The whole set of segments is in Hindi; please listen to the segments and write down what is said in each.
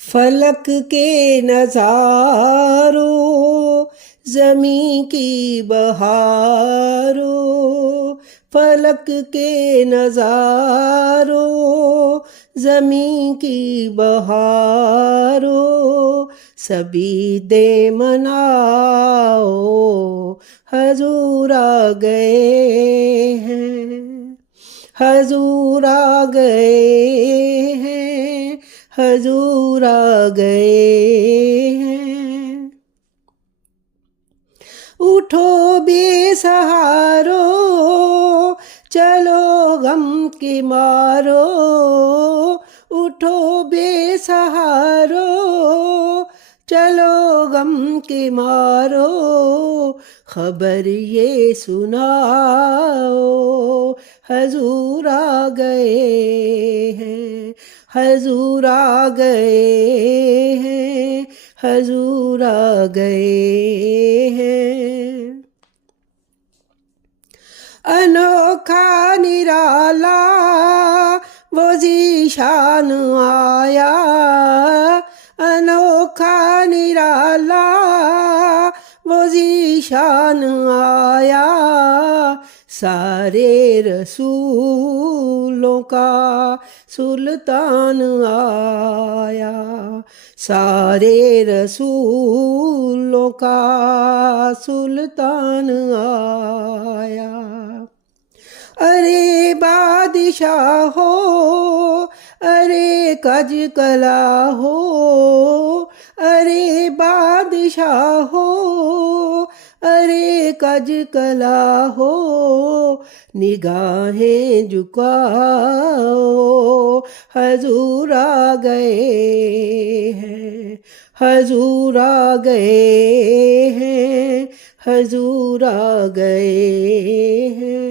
फलक के नज़ारों ज़मीं की बहारों, फलक के नज़ारों ज़मीं की बहारों, सभी दे मनाओ हजूर आ गए हैं, हजूर आ गए हैं, हजूर आ गए हैं। उठो बेसहारो चलो गम के मारो, उठो बेसहारो चलो गम के मारो, खबर ये सुनाओ हजूर आ गए हैं, हजूर आ गए हैं, हजूर आ गए हैं। अनोखा निराला वो ज़ीशान आया, अनोखा निराला वो ज़ीशान आया, सारे रसूलों का सुल्तान आया, सारे रसूलों का सुल्तान आया। अरे बादशाह हो, अरे कज कला हो, अरे बादशाह हो, अरे कज कला हो, निगाहें झुकाओ हजूर आ गए हैं, हजूर आ गए हैं, हजूर आ गए हैं।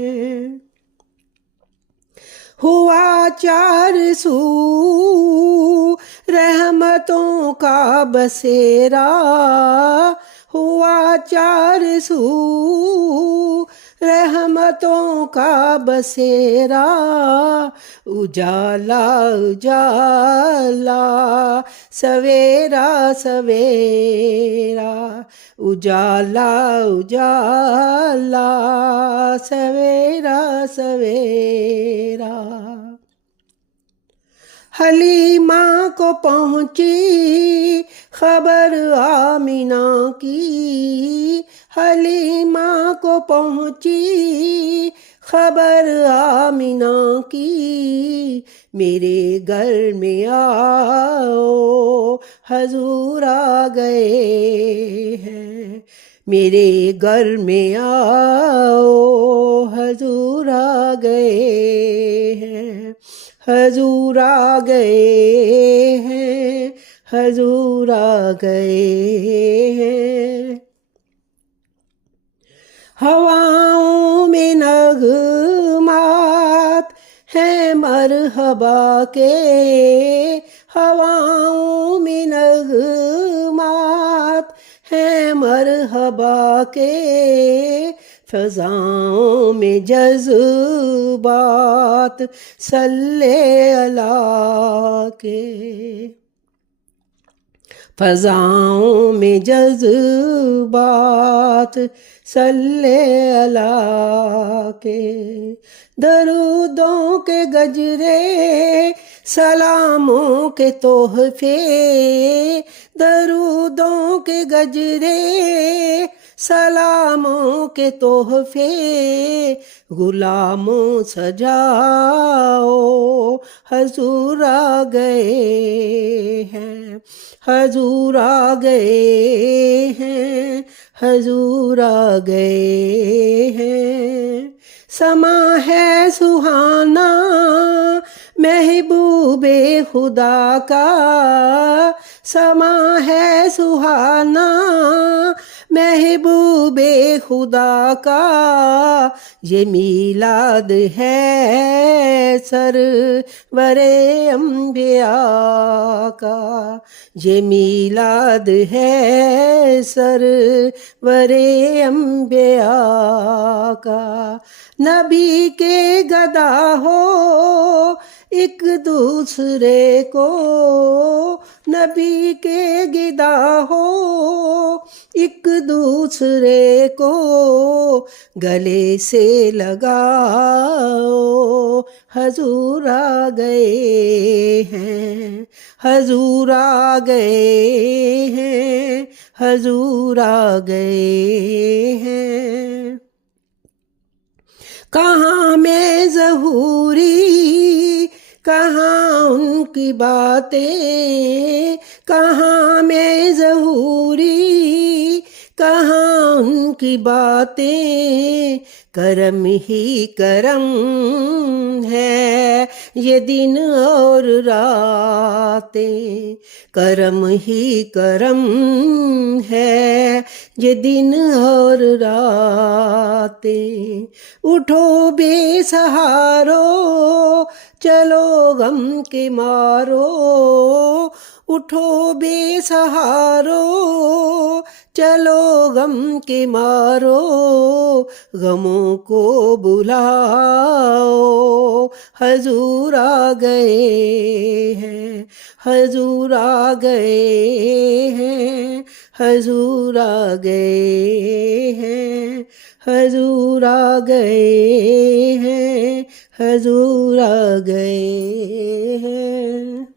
हुआ चार सू रहमतों का बसेरा, हुआ चार सू रहमतों का बसेरा, उजाला उजाला सवेरा सवेरा, उजाला उजाला सवेरा सवेरा। हलीमा को पहुँची खबर आमिना की, हलीमा को पहुँची खबर आमिना की, मेरे घर में आओ हजूर आ गए हैं, मेरे घर में आओ हजूर आ गए हैं, हजूर आ गए हैं, हजूर आ गए हैं। हवाओं में नगमात हैं मरहबा के, हवाओं में नगमात हैं मरहबा के, फ़ज़ाओं में जज़्बात सल्ले अला के, फ़ज़ाओं में जज़्बात सल्ले अला के, दरूदों के गजरे सलामों के तोहफे, दरूदों के गजरे सलामों के तोहफे, गुलामों सजाओ हजूर आ गए हैं, हजूर आ गए हैं, हजूर आ गए हैं। समा है सुहाना महबूबे खुदा का, समा है सुहाना महबूबे खुदा का, ये मीलाद है सरवरे अम्बिया का, ये मीलाद है सरवरे अम्बिया का। नबी के गदा हो एक दूसरे को नबी के गिदा हो, एक दूसरे को गले से लगाओ। हजूर आ गए हैं, हजूर आ गए हैं, हजूर आ गए हैं। कहाँ में ज़हूरी, कहाँ उनकी बातें, कहाँ में ज़हूरी, कहाँ उनकी बातें। करम ही करम है ये दिन और रातें, करम ही करम है ये दिन और रातें। उठो बेसहारो, चलो गम के मारो, उठो बेसहारो, चलो गम के मारो। गमों को बुलाओ, हजूर आ गए हैं, हजूर आ गए हैं, हजूर आ गए हैं, हजूर आ गए हैं, हजूर आ गए हैं।